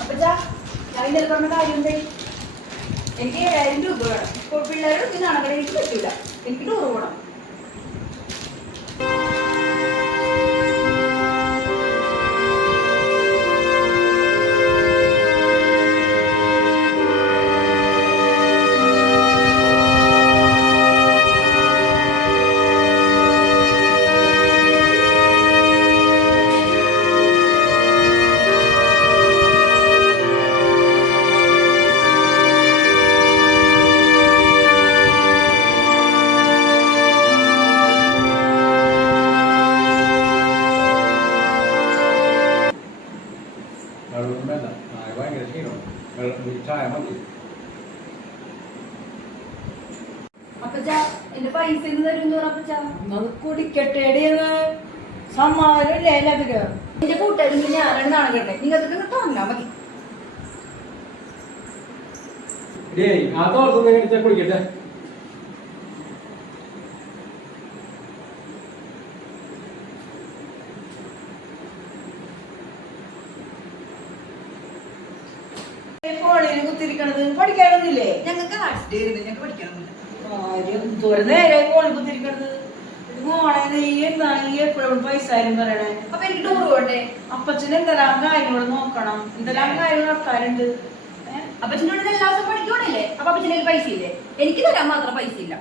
അപ്പൊ ഞാൻ ഇന്നലെ പറഞ്ഞ കാര്യം എന്തായി? എനിക്ക് 7,000 രൂപ വേണം. ഇപ്പോൾ പിള്ളേരുടെ നാളെ എനിക്ക് പറ്റൂല. എനിക്ക് ടൂർ പോകണം. എന്റെ പൈസ കുടിക്കട്ടേടിയെന്ന് സമ്മാനമില്ലേ എല്ലാത്തിനും. എന്റെ കൂട്ടുകാരും ഞാനാണ് നാളെ കേട്ടെ. നിങ്ങൾക്ക് തന്നാ മതി. കുടിക്കട്ടെ. ഫോണിൽ കുത്തിരിക്കണത് പഠിക്കാനൊന്നുമില്ലേ? ഞങ്ങൾക്ക് ആർട്സ് ഡേ വരുന്നത്. ഞങ്ങൾക്ക് പഠിക്കണമെന്നില്ല. കാര്യം നേരെ ഫോണിൽ കുത്തിരിക്കണത്. മോളെ നീ എന്താ ഈ എപ്പോഴും പൈസ ആരും പറയണേ? അപ്പൊ എനിക്ക് ടൂർ പോകണ്ടേ? അപ്പച്ചന് എന്തെല്ലാം കാര്യങ്ങൾ നോക്കണം, എന്തെല്ലാം കാര്യങ്ങൾ നടക്കാറുണ്ട്. അപ്പച്ചനോട് എല്ലാ ദിവസം പഠിക്കണല്ലേ? അപ്പൊ അപ്പച്ചനെ പൈസ ഇല്ലേ? എനിക്ക് തരാൻ മാത്രം പൈസ ഇല്ല.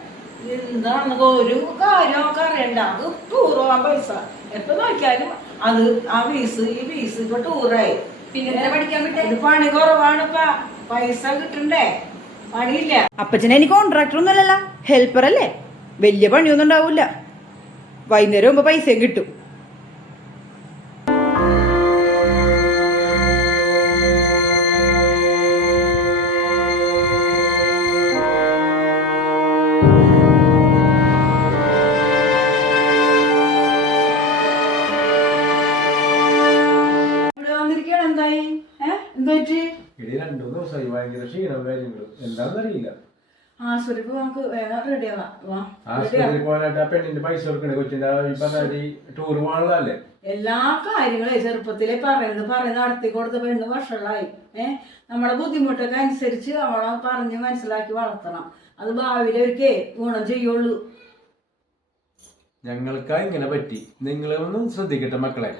എന്താണ് ഒരു കാര്യമൊക്കെ അറിയണ്ട. അത് ടൂർ പോകാൻ പൈസ എപ്പൊ നോക്കിയാലും അത് ആ ഫീസ് ഈ ഫീസ്. ഇപ്പൊ ടൂറായി പിന്നെ പഠിക്കാൻ വിട്ടേ. പണി കുറവാണ്. പൈസ കിട്ടണ്ടേ? പണിയില്ല. അപ്പച്ചനെ എനിക്ക് കോൺട്രാക്ടർ ഒന്നും അല്ലല്ലോ, ഹെൽപ്പർ അല്ലേ. വലിയ പണിയൊന്നും ഉണ്ടാവൂല. വൈകുന്നേരം ആകുമ്പോ പൈസയും കിട്ടും. ഇവിടെ വന്നിരിക്കുകയാണ്. എന്തായി? എന്തായിട്ട്? 2 ദിവസമായി ഭയങ്കര ക്ഷീണം കാര്യങ്ങളും എന്താണെന്നറിയില്ല. ആശുപത്രിക്ക് നമുക്ക് വേഗം റെഡിയാവാം. ആശുപത്രിയിൽ പോകാനായിട്ട് ആ പെണ്ണിന്റെ പൈസ കൊടുക്കണേ. കൊച്ചിന്റെ ടൂർ പോകാനുള്ളതല്ലേ. എല്ലാ കാര്യങ്ങളും ചെറുപ്പത്തിലെ പറയുന്ന നടത്തി കൊടുത്ത പെണ്ണ് വർഷങ്ങളായി. നമ്മളെ ബുദ്ധിമുട്ടൊക്കെ അനുസരിച്ച് അവളെ പറഞ്ഞ് മനസ്സിലാക്കി വളർത്തണം. അത് ഭാവിയിൽ അവർക്ക് ഗുണം ചെയ്യുള്ളൂ. ഞങ്ങൾക്ക് ഇങ്ങനെ പറ്റി. നിങ്ങളൊന്നും ശ്രദ്ധിക്കട്ടെ മക്കളെ.